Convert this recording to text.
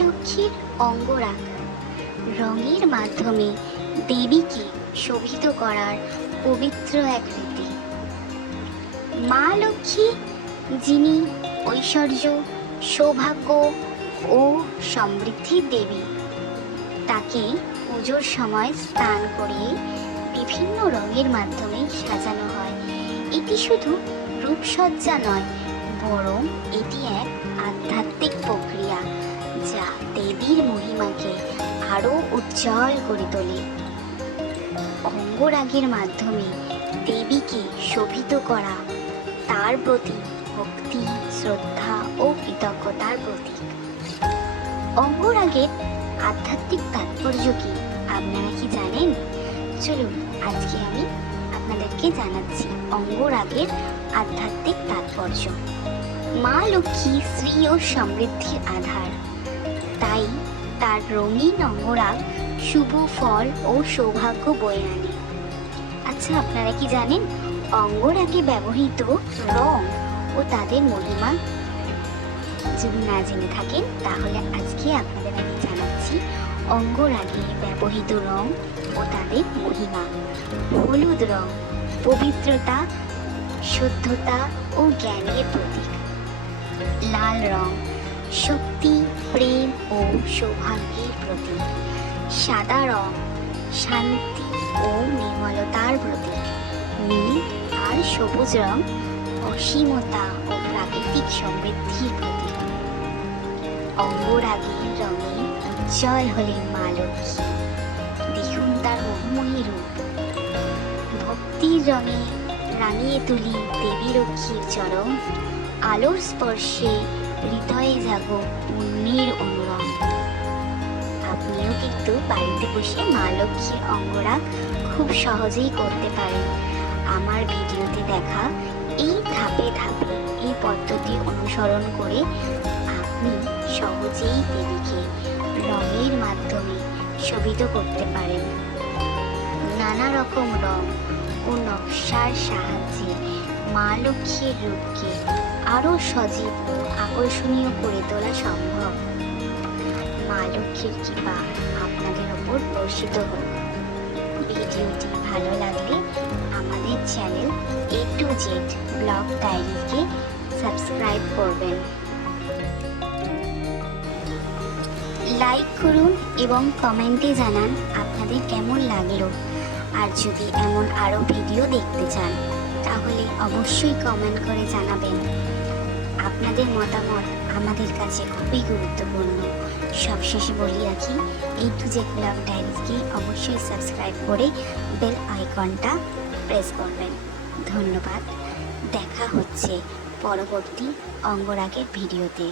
লক্ষ্মীর অঙ্গরাগ রঙের মাধ্যমে দেবীকে শোভিত করার পবিত্র এক রীতি। মা লক্ষ্মী, যিনি ঐশ্বর্য, সৌভাগ্য ও সমৃদ্ধির দেবী, তাকে পুজোর সময় স্নান করিয়ে বিভিন্ন রঙের মাধ্যমে সাজানো হয়। এটি শুধু রূপসজ্জা নয়, বরং এটি এক আধ্যাত্মিক প্রক্রিয়া যা দেবীর মহিমাকে আরও উজ্জ্বল করে তোলে। অঙ্গরাগের মাধ্যমে দেবীকে শোভিত করা তার প্রতি ভক্তি, শ্রদ্ধা ও কৃতজ্ঞতার প্রতীক। অঙ্গরাগের আধ্যাত্মিক তাৎপর্য কি আপনারা কি জানেন? চলুন আজকে আমি আপনাদেরকে জানাচ্ছি অঙ্গরাগের আধ্যাত্মিক তাৎপর্য। মা লক্ষ্মী শ্রী ও সমৃদ্ধির আধার, তাই তার রঙিন অঙ্গরাগ শুভ ফল ও সৌভাগ্য বয়ে আনে। আচ্ছা, আপনারা কি জানেন অঙ্গরাগে ব্যবহৃত রং ও তাদের মহিমা? যদি না জেনে থাকেন তাহলে আজকে আপনাদের আমি জানাচ্ছি অঙ্গরাগে ব্যবহৃত রং ও তাদের মহিমা। হলুদ রং পবিত্রতা, শুদ্ধতা ও জ্ঞানের প্রতীক। লাল রং শক্তি, প্রেম ও সৌভাগ্যের প্রতীক। সাদা রং শান্তি ও নির্মলতার প্রতীক। নীল আর সবুজ রং অসীমতা ও প্রাকৃতিক সমৃদ্ধির প্রতীক। অঙ্গরাগের রঙে উজ্জ্বল হলেন মা লক্ষ্মী। দেখুন তার বহুময়ী রূপ। ভক্তির রঙে রাঙিয়ে তুলি দেবী লক্ষ্মীর চরণ। আলোর স্পর্শে হৃদয়ে জাগো পুণ্যের অনুরণ। আপনিও কিন্তু বাড়িতে বসে মা লক্ষ্মীর অঙ্গরাগ খুব সহজেই করতে পারেন। আমার ভিডিওতে দেখা এই ধাপে ধাপে এই পদ্ধতি অনুসরণ করে আপনি সহজেই দেবীকে রঙের মাধ্যমে শোভিত করতে পারেন। নানা রকম রং ও নকশার সাহায্যে মা লক্ষ্মীর রূপকে আরও সজীব ও আকর্ষণীয় করে তোলা সম্ভব। মা লক্ষ্মীর কৃপা আপনাদের ওপর বর্ষিত হোক। ভিডিওটি ভালো লাগলে আমাদের channel A to Z vlog ডায়েরিকে সাবস্ক্রাইব করবেন, লাইক করুন এবং কমেন্টে জানান আপনাদের কেমন লাগলো। আর যদি এমন আরও ভিডিও দেখতে চান তাহলে অবশ্যই কমেন্ট করে জানাবেন। আপনাদের মতামত আমাদের কাছে খুবই গুরুত্বপূর্ণ। সবশেষে বলি রাখি, A to Z ব্লগ ডায়েরিকে অবশ্যই সাবস্ক্রাইব করে বেল আইকনটা প্রেস করবেন। ধন্যবাদ। দেখা হচ্ছে পরবর্তী অঙ্গরাগের ভিডিওতে।